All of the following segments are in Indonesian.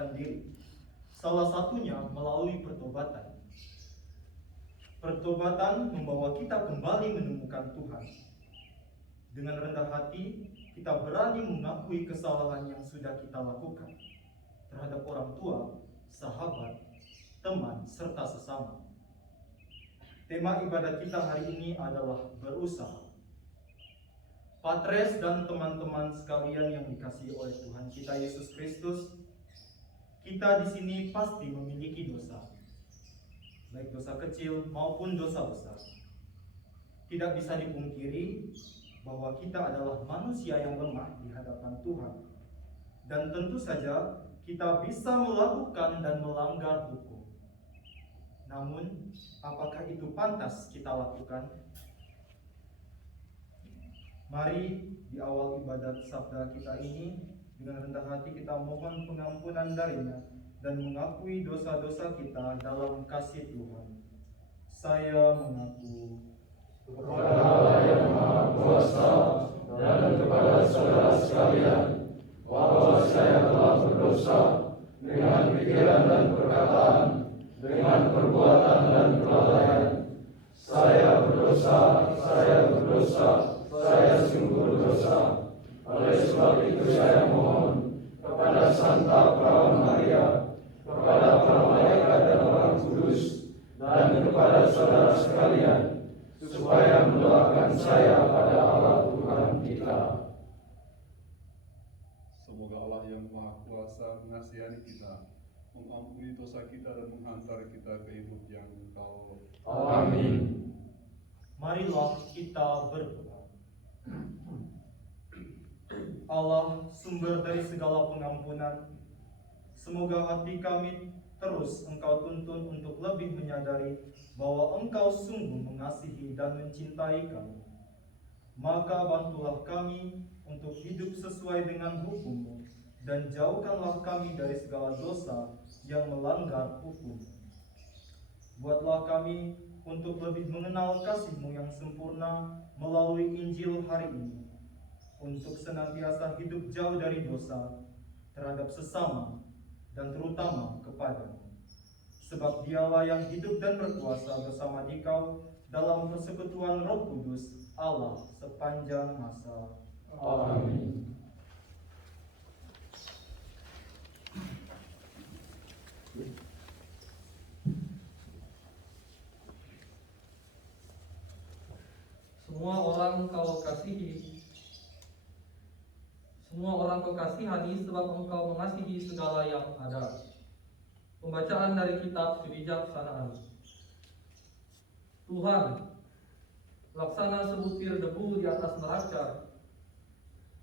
menyelamatkan diri. Salah satunya melalui pertobatan. Pertobatan membawa kita kembali menemukan Tuhan. Dengan rendah hati, kita berani mengakui kesalahan yang sudah kita lakukan terhadap orang tua, sahabat, teman, serta sesama. Tema ibadat kita hari ini adalah berusaha. Patres dan teman-teman sekalian yang dikasihi oleh Tuhan kita Yesus Kristus, kita di sini pasti memiliki dosa, baik dosa kecil maupun dosa besar. Tidak bisa dipungkiri bahwa kita adalah manusia yang lemah di hadapan Tuhan, dan tentu saja kita bisa melakukan dan melanggar hukum. Namun, apakah itu pantas kita lakukan? Mari di awal ibadat sabda kita ini, dengan rendah hati kita mohon pengampunan darinya dan mengakui dosa-dosa kita dalam kasih Tuhan. Saya mengaku kepada Allah yang Maha Kuasa dan kepada saudara sekalian, bahwa saya telah berdosa dengan pikiran dan perkataan, dengan perbuatan dan kelalaian. Saya berdosa, saya sungguh berdosa. Oleh sebab itu saya mohon kepada Santa Perawan Maria, kepada para malaikat dan orang kudus, dan kepada saudara sekalian, supaya mendoakan saya pada Allah Tuhan kita. Semoga Allah yang Maha Kuasa mengasihani kita, mengampuni dosa kita dan menghantar kita ke hidup yang kekal. Amin. Marilah kita berdoa. Allah, sumber dari segala pengampunan, semoga hati kami terus Engkau tuntun untuk lebih menyadari bahwa Engkau sungguh mengasihi dan mencintai kami. Maka bantulah kami untuk hidup sesuai dengan hukum-Mu, dan jauhkanlah kami dari segala dosa yang melanggar hukum. Buatlah kami untuk lebih mengenal kasih-Mu yang sempurna melalui Injil hari ini, untuk senantiasa hidup jauh dari dosa terhadap sesama dan terutama kepadamu. Sebab Dialah yang hidup dan berkuasa bersama Dikau dalam persekutuan Roh Kudus Allah sepanjang masa. Amin. Semua orang kau kasihani sebab Engkau mengasihi segala yang ada. Pembacaan dari kitab kebijaksanaan. Tuhan, laksana sebutir debu di atas neraca,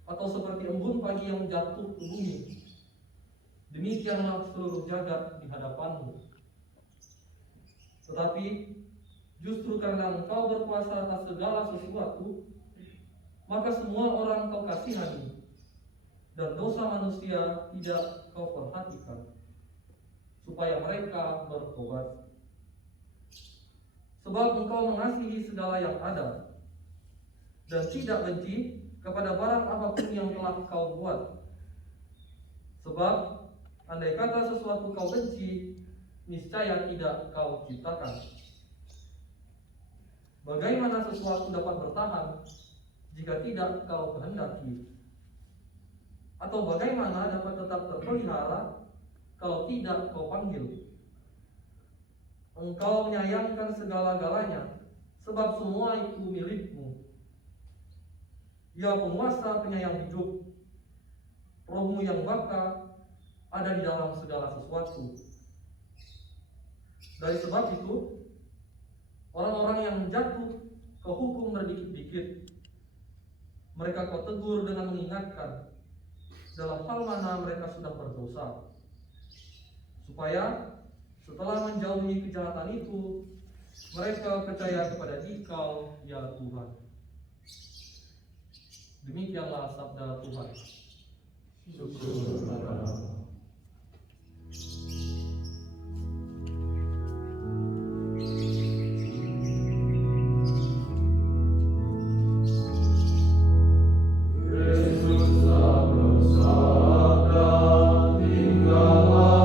atau seperti embun pagi yang jatuh ke bumi, demikianlah seluruh jagat di hadapan-Mu. Tetapi justru karena Engkau berkuasa atas segala sesuatu, maka semua orang Kau kasihani, dan dosa manusia tidak Kau perhatikan, supaya mereka bertobat. Sebab Engkau mengasihi segala yang ada, dan tidak benci kepada barang apapun yang telah Kau buat. Sebab andai kata sesuatu Kau benci, niscaya tidak Kau ciptakan. Bagaimana sesuatu dapat bertahan jika tidak Kau kehendaki? Atau bagaimana dapat tetap terpelihara kalau tidak Kau panggil? Engkau menyayangkan segala-galanya, sebab semua itu milik-Mu. Ya penguasa penyayang hidup, Roh-Mu yang baka ada di dalam segala sesuatu. Dari sebab itu, orang-orang yang jatuh Kau hukum berdikit-dikit. Mereka Kau tegur dengan mengingatkan dalam hal mana mereka sudah berdosa, supaya setelah menjauhi kejahatan itu, mereka percaya kepada Dikau, ya Tuhan. Demikianlah sabda Tuhan. Syukur kepada Allah. Yesus telah bersabda, tinggallah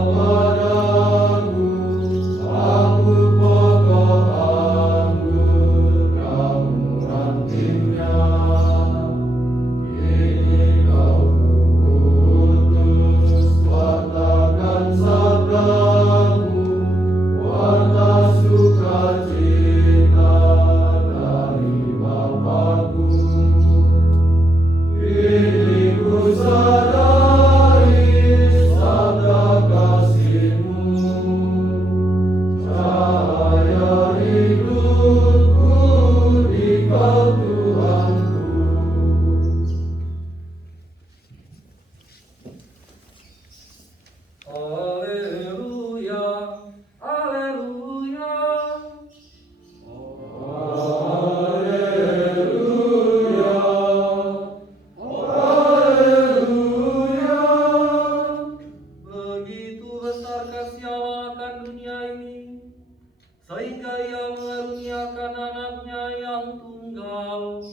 yang tunggal,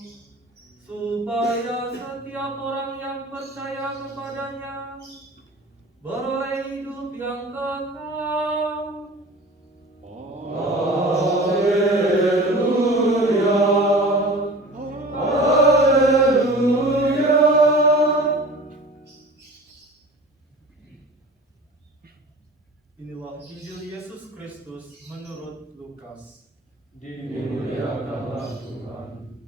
supaya setiap orang yang percaya kepadanya beroleh hidup yang kekal. Haleluya. Haleluya. Inilah Injil Yesus Kristus menurut Lukas. Dimuliakanlah Tuhan.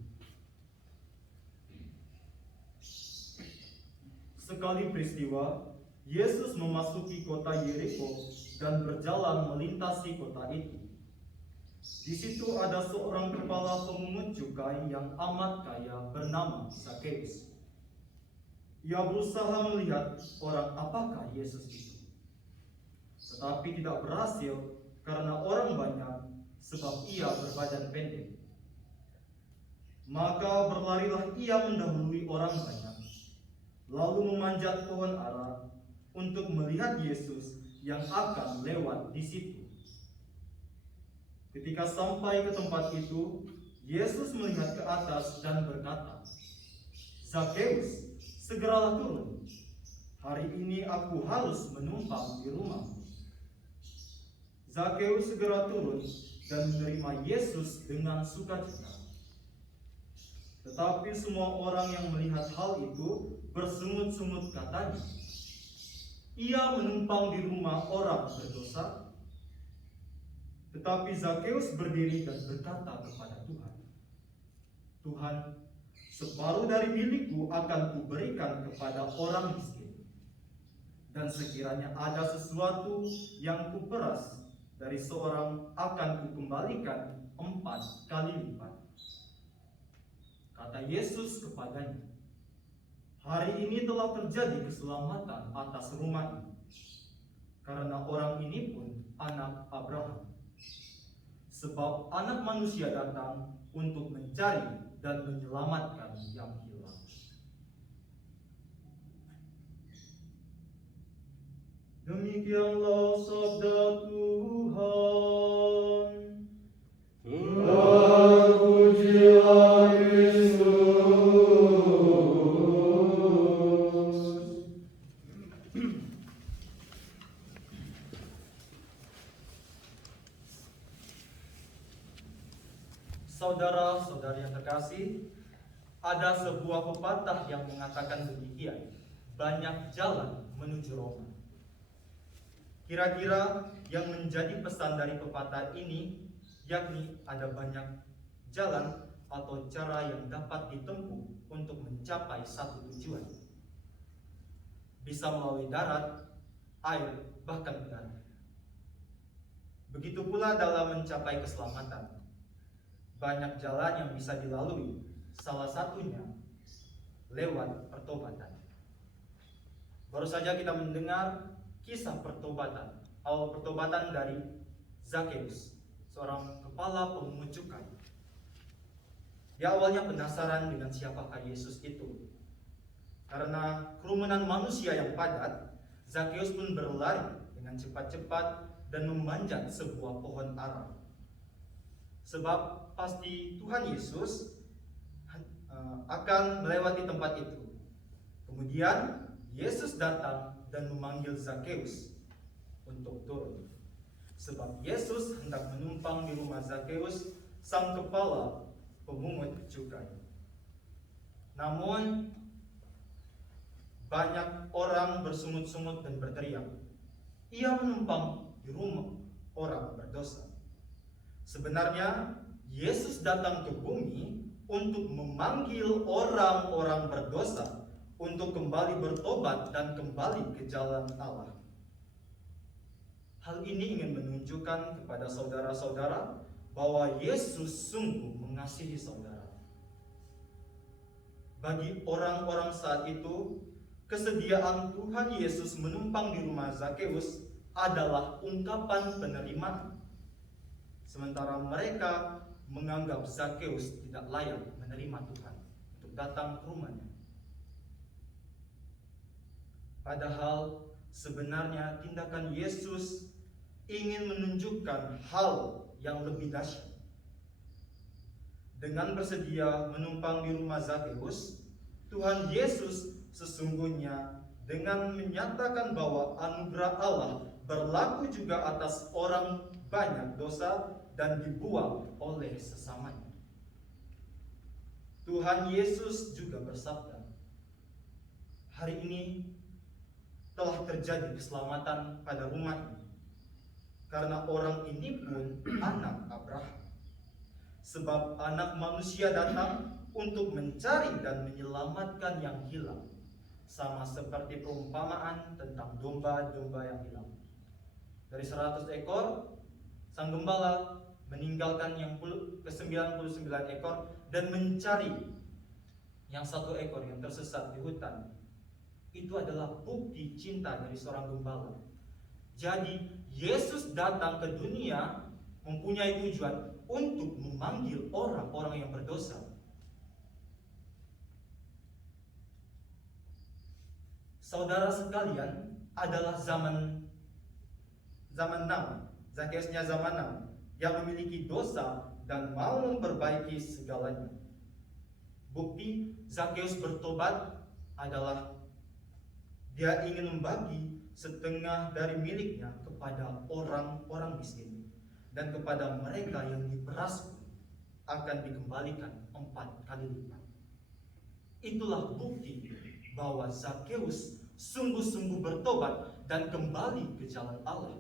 Sekali peristiwa, Yesus memasuki kota Yeriko dan berjalan melintasi kota itu. Di situ ada seorang kepala pemungut cukai yang amat kaya bernama Zakheus. Ia berusaha melihat orang apakah Yesus itu, tetapi tidak berhasil karena orang banyak, sebab ia berbadan pendek. Maka berlarilah ia mendahului orang banyak, lalu memanjat pohon ara untuk melihat Yesus yang akan lewat di situ. Ketika sampai ke tempat itu, Yesus melihat ke atas dan berkata, "Zakheus, segeralah turun. Hari ini aku harus menumpang di rumahmu." Zakheus segera turun dan menerima Yesus dengan sukacita. Tetapi semua orang yang melihat hal itu bersungut-sungut katanya, "Ia menumpang di rumah orang berdosa." Tetapi Zakheus berdiri dan berkata kepada Tuhan, "Tuhan, separuh dari milikku akan kuberikan kepada orang miskin. Dan sekiranya ada sesuatu yang kuperas dari seorang, akan kukembalikan 4 kali lipat." Kata Yesus kepadanya, "Hari ini telah terjadi keselamatan atas rumah ini, karena orang ini pun anak Abraham. Sebab Anak Manusia datang untuk mencari dan menyelamatkan yang hilang." Demikianlah sabda Tuhan. Terpujilah Kristus. Saudara-saudari yang terkasih, ada sebuah pepatah yang mengatakan demikian, banyak jalan menuju Roma. Kira-kira yang menjadi pesan dari pepatah ini, yakni ada banyak jalan atau cara yang dapat ditempuh untuk mencapai satu tujuan. Bisa melalui darat, air, bahkan udara. Begitu pula dalam mencapai keselamatan. Banyak jalan yang bisa dilalui, salah satunya lewat pertobatan. Baru saja kita mendengar kisah pertobatan, awal pertobatan dari Zakheus, seorang kepala pemungut cukai. Dia awalnya penasaran dengan siapakah Yesus itu. Karena kerumunan manusia yang padat, Zakheus pun berlari dengan cepat-cepat dan memanjat sebuah pohon ara. Sebab pasti Tuhan Yesus akan melewati tempat itu. Kemudian Yesus datang dan memanggil Zakheus untuk turun. Sebab Yesus hendak menumpang di rumah Zakheus, sang kepala pemungut cukai. Namun banyak orang bersungut-sungut dan berteriak, "Ia menumpang di rumah orang berdosa." Sebenarnya Yesus datang ke bumi untuk memanggil orang-orang berdosa untuk kembali bertobat dan kembali ke jalan Allah. Hal ini ingin menunjukkan kepada saudara-saudara bahwa Yesus sungguh mengasihi saudara. Bagi orang-orang saat itu, kesediaan Tuhan Yesus menumpang di rumah Zakheus adalah ungkapan penerimaan. Sementara mereka menganggap Zakheus tidak layak menerima Tuhan untuk datang ke rumahnya. Padahal sebenarnya tindakan Yesus ingin menunjukkan hal yang lebih dahsyat. dengan bersedia menumpang di rumah Zakeus, Tuhan Yesus sesungguhnya dengan menyatakan bahwa anugerah Allah berlaku juga atas orang banyak dosa dan dibuang oleh sesamanya. Tuhan Yesus juga bersabda, hari ini telah terjadi keselamatan pada rumah ini, karena orang ini pun anak Abraham. Sebab anak manusia datang untuk mencari dan menyelamatkan yang hilang, sama seperti perumpamaan tentang domba-domba yang hilang. Dari 100 ekor, sang gembala meninggalkan yang ke-99 ekor dan mencari yang 1 ekor yang tersesat di hutan. Itu adalah bukti cinta dari seorang gembala. Jadi Yesus datang ke dunia mempunyai tujuan untuk memanggil orang-orang yang berdosa. Saudara sekalian, adalah zaman now, Zakeusnya zaman now, yang memiliki dosa dan mau memperbaiki segalanya. Bukti Zakeus bertobat adalah dia ingin membagi setengah dari miliknya kepada orang-orang miskin, dan kepada mereka yang diperas akan dikembalikan 4 kali lipat. Itulah bukti bahwa Zakeus sungguh-sungguh bertobat dan kembali ke jalan Allah.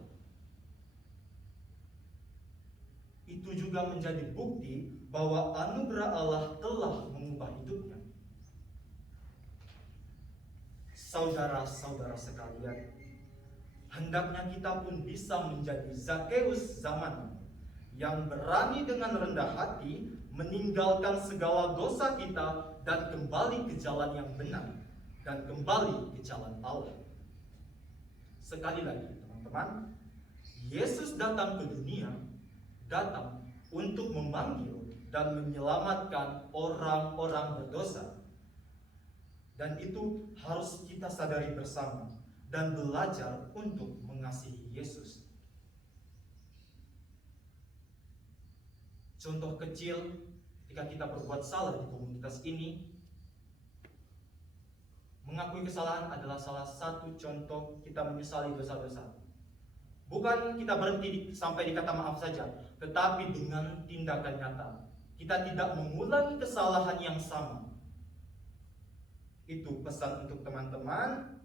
Itu juga menjadi bukti bahwa anugerah Allah telah mengubah hidupnya. Saudara-saudara sekalian, hendaknya kita pun bisa menjadi Zakeus zaman yang berani dengan rendah hati meninggalkan segala dosa kita dan kembali ke jalan yang benar dan kembali ke jalan Allah. Sekali lagi teman-teman, Yesus datang ke dunia, datang untuk memanggil dan menyelamatkan orang-orang berdosa. Dan itu harus kita sadari bersama dan belajar untuk mengasihi Yesus. Contoh kecil ketika kita berbuat salah di komunitas ini, mengakui kesalahan adalah salah satu contoh kita menyesali dosa-dosa. Bukan kita berhenti sampai di kata maaf saja, tetapi dengan tindakan nyata. Kita tidak mengulangi kesalahan yang sama. Itu pesan untuk teman-teman.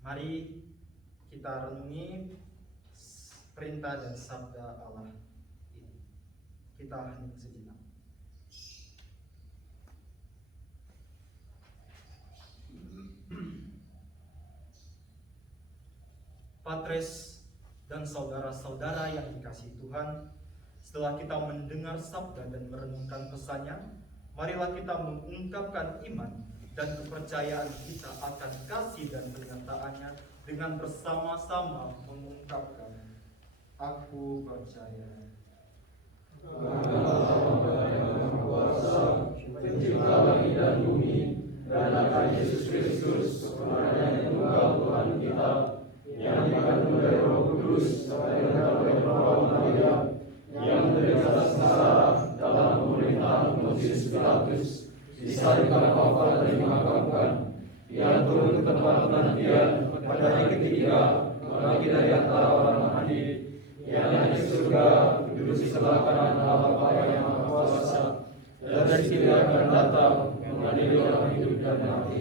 Mari kita renungi perintah dan sabda Allah ini. Kita hening sejenak. Patres dan saudara-saudara yang dikasihi Tuhan, setelah kita mendengar sabda dan merenungkan pesannya, marilah kita mengungkapkan iman dan kepercayaan kita akan kasih dan kenyataannya dengan bersama-sama mengungkapkan, aku percaya. Pencipta langit dan bumi, dan akan Yesus Kristus, sebenarnya tunggal Tuhan kita, yang dikandung dari Roh Kudus, terlahir oleh perawan Maria, yang menderita atas Sarah dalam pemerintahan Pontius Pilatus, disalibkan wafat dan dimakamkan. Ia turun ke tempat penantian pada hari ketiga, bangkit dari antara orang mati. Ia naik ke surga, duduk di sebelah kanan Allah Bapa yang Maha Kuasa, dan dari situ akan datang mengadili orang hidup dan mati.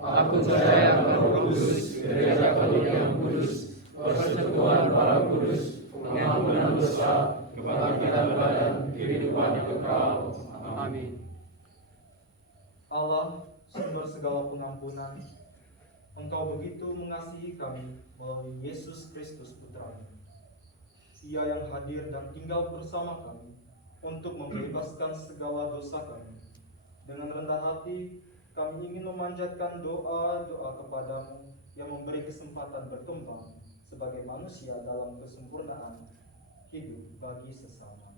Aku percaya akan Roh Kudus, gereja Katolik yang kudus, persekutuan para kudus, pengampunan dosa, kebangkitan badan, kehidupan yang kekal. Amin. Allah, sumber segala pengampunan, Engkau begitu mengasihi kami melalui Yesus Kristus Putra-Mu. Ia yang hadir dan tinggal bersama kami untuk membebaskan segala dosa kami. Dengan rendah hati, kami ingin memanjatkan doa-doa kepadamu yang memberi kesempatan berkembang sebagai manusia dalam kesempurnaan hidup bagi sesama.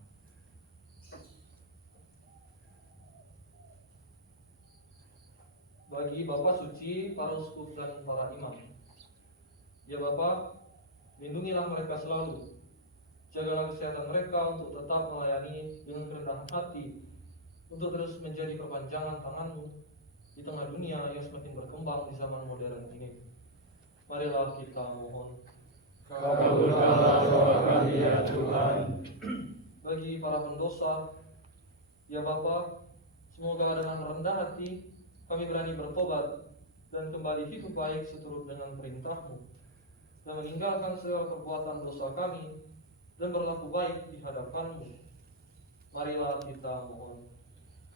Bagi Bapak suci, para uskup dan para imam, ya Bapak, lindungilah mereka selalu, Jagalah kesehatan mereka untuk tetap melayani dengan kerendahan hati, untuk terus menjadi perpanjangan tangan-Mu di tengah dunia yang semakin berkembang di zaman modern ini. Marilah kita mohon. Kabulkanlah doa kami ya Tuhan. Bagi para pendosa, ya Bapa, semoga dengan rendah hati kami berani bertobat dan kembali hidup baik seturut dengan perintah-Mu, dan meninggalkan segala perbuatan dosa kami dan berlaku baik di hadapan-Mu. Marilah kita mohon.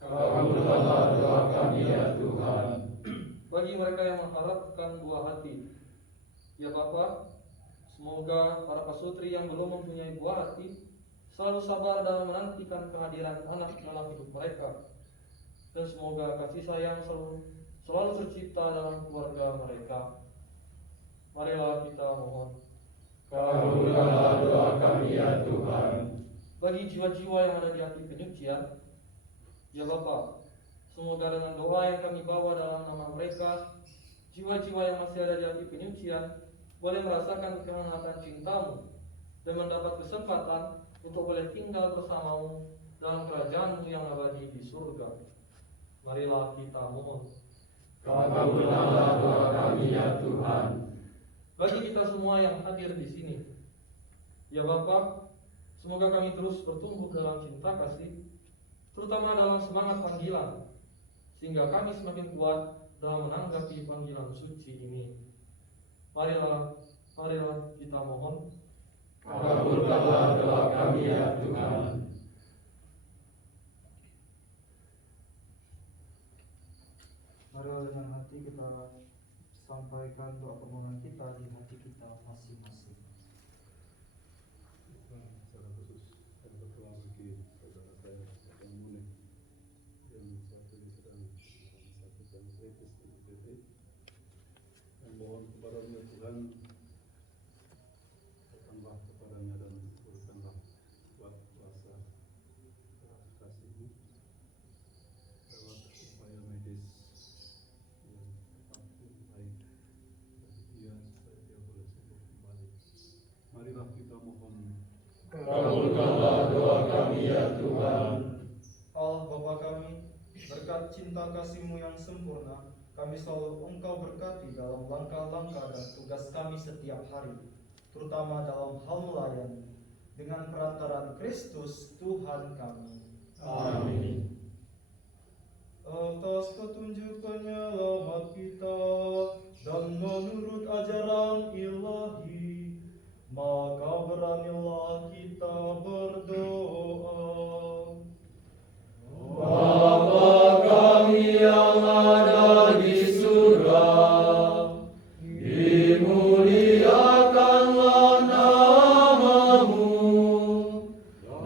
Kabulkanlah doa kami ya Tuhan. Bagi mereka yang mengharapkan buah hati, ya Bapa, semoga para pasutri yang belum mempunyai buah hati selalu sabar dalam menantikan kehadiran anak dalam hidup mereka, dan semoga kasih sayang selalu tercipta dalam keluarga mereka. Marilah kita mohon. Kabulkanlah doa kami ya Tuhan. Bagi jiwa-jiwa yang ada di api penyucian, ya Bapa, semoga dengan doa yang kami bawa dalam nama mereka, jiwa-jiwa yang masih ada di api penyucian boleh merasakan kehangatan cinta-Mu dan mendapat kesempatan untuk boleh tinggal bersama-Mu dalam kerajaan-Mu yang abadi di surga. Marilah kita mohon. Kabulkanlah doa kami ya Tuhan. Bagi kita semua yang hadir di sini, ya Bapa, semoga kami terus bertumbuh dalam cinta kasih, terutama dalam semangat panggilan, sehingga kami semakin kuat dalam menanggapi panggilan suci ini. Marilah kita mohon. Kabulkanlah doa kami ya Tuhan. Marilah dengan hati kita sampaikan doa permohonan kita di hati kita masing-masing. Secara khusus pada pertolongan bagi saudara saya yang Munir yang saat ini sedang sakit dan kritis di UPT, yang mohon kepada-Nya Tuhan, datanglah kepadanya dan berikanlah kuat kuasa kasih-Mu lewat upaya medis yang tepat dan baik bagi dia supaya dia boleh sembuh kembali. Marilah kita mohon. Kabulkanlah doa kami ya Tuhan. Allah Bapa kami, berkat cinta kasih-Mu yang sempurna, kami selalu Engkau berkati dalam langkah-langkah dan tugas kami setiap hari, terutama dalam hal melayani, dengan perantaraan Kristus Tuhan kami. Amin. Atas petunjuk penyelamat kita dan menurut ajaran ilahi, maka beranilah kita berdoa. Bapa kami yang ada di surga, dimuliakanlah nama-Mu,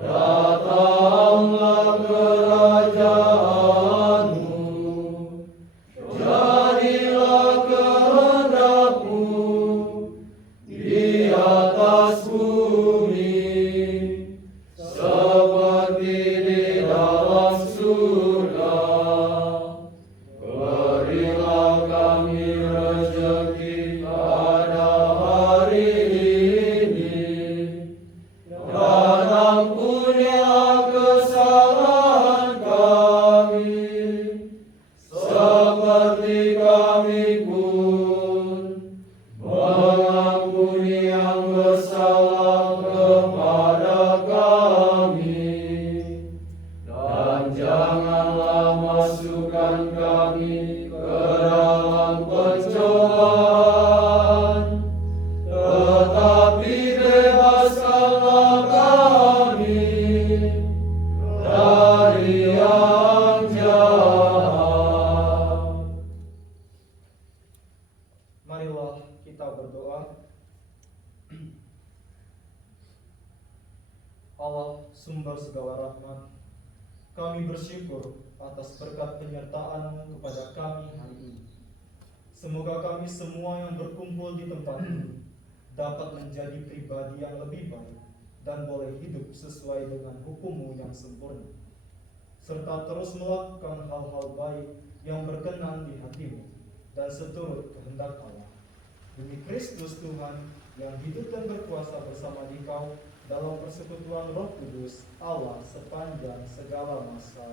datanglah kerajaan-Mu, jadilah kehendak-Mu di atas bumi seperti di dalam surga. Berilah kami rezeki pada hari ini, dan ampunilah kesalahan kami, seperti kami pun mengampuni yang bersalah kepada kami. Dan janganlah masukkan kami ke dalam pencobaan, tetapi bebaskanlah kami dari yang jahat. Marilah kita berdoa. Allah, sumber segala rahmat, kami bersyukur atas berkat penyertaan-Mu kepada kami hari ini. Semoga kami semua yang berkumpul di tempat ini dapat menjadi pribadi yang lebih baik dan boleh hidup sesuai dengan hukum-Mu yang sempurna, serta terus melakukan hal-hal baik yang berkenan di hati-Mu dan seturut kehendak Allah. Demi Kristus Tuhan yang hidup dan berkuasa bersama Dikau dalam persekutuan Roh Kudus Allah sepanjang segala masa.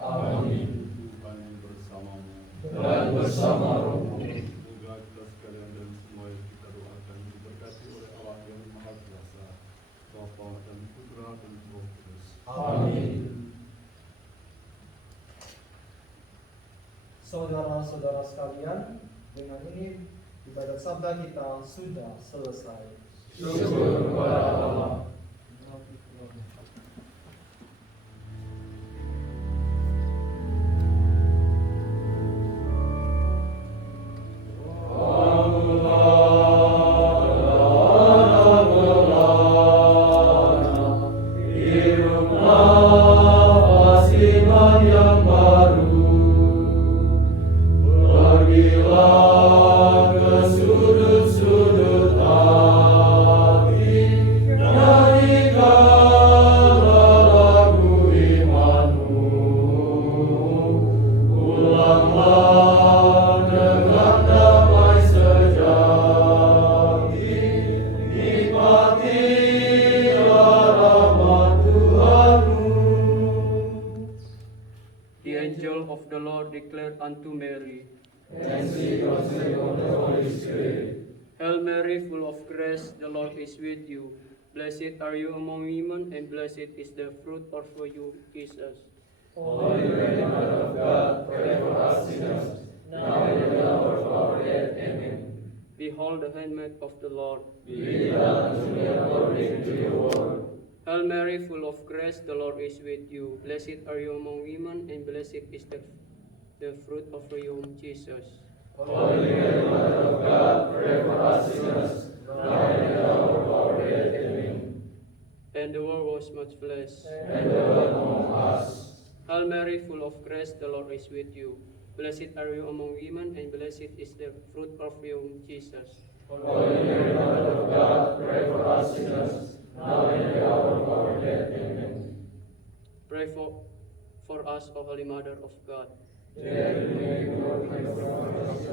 Amin. Tuhan yang bersamamu. Dan bersama rohmu. Semoga kita sekalian dan semua yang kita doakan diberkati oleh Allah yang Maha Kuasa, Bapa dan Putra dan Roh Kudus. Amin. Saudara-saudara sekalian, dengan ini ibadat sabda kita sudah selesai. Syukur kepada Allah. The angel of the Lord declared unto Mary, And she conceived of the Holy Spirit. Hail Mary, full of grace, the Lord is with you. Blessed are you among women, and blessed is the fruit of you, Jesus. Holy Mary, Mother of God, pray for us sinners, now and at the hour of our death. Amen. Behold the handmaid of the Lord. Be it done unto me according to your word. Hail Mary, full of grace, the Lord is with you. Blessed are you among women, and blessed is the fruit of your womb, Jesus. Holy Mary, Mother of God, pray for us sinners, now and at the hour of our death. Amen. And the Word was much flesh. And dwell among us. Hail Mary, full of grace, the Lord is with you. Blessed are you among women, and blessed is the fruit of your womb, Jesus. Holy Mary, Mother of God, pray for us sinners, now and at the hour of our death. Amen. Pray for us, O Holy Mother of God. That we may glory of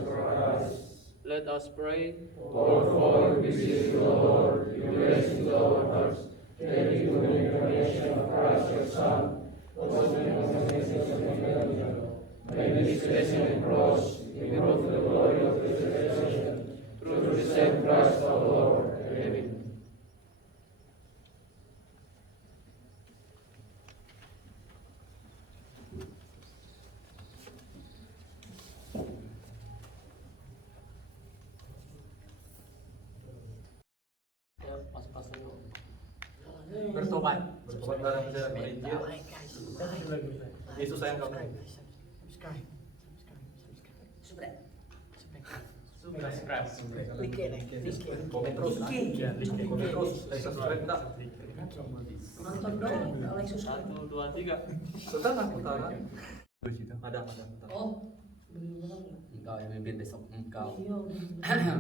Christ. Let us pray. For we beseech you, O Lord, you raise into our hearts, that you through the incarnation of Christ your Son, was in the message of evangel, may this blessing and cross be brought to the glory of his resurrection, through the same Christ our Lord. Amen. Bertobat bareng saya berinjil. Yesus sayang kamu. Komen terus, ya, komen terus. Saya subscribe enggak? Nonton dong, nggak like subscribe. 1, 2, 3. Sudah nggak putaran? Ada putaran. Oh, bener banget. Engkau yang memimpin besok engkau. Iya, udah.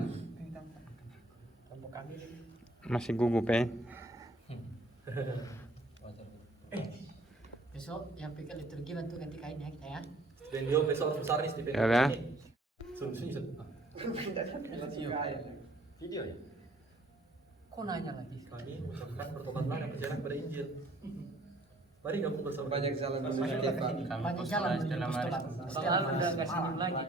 Masih gugup ya. Besok yang pegang liturgi bantu ganti kain ya kita ya. Dan dia besok harus besar nih Stephen. Ya, ya. Sini. Video ya? Kok nanya lagi? Kami mengucapkan bertobatlah dan percaya kepada Injil. Mari gabung bersama. Banyak jalan menuju kita. Banyak jalan menuju Gusti Allah. Gusti Allah udah nggak senyum lagi.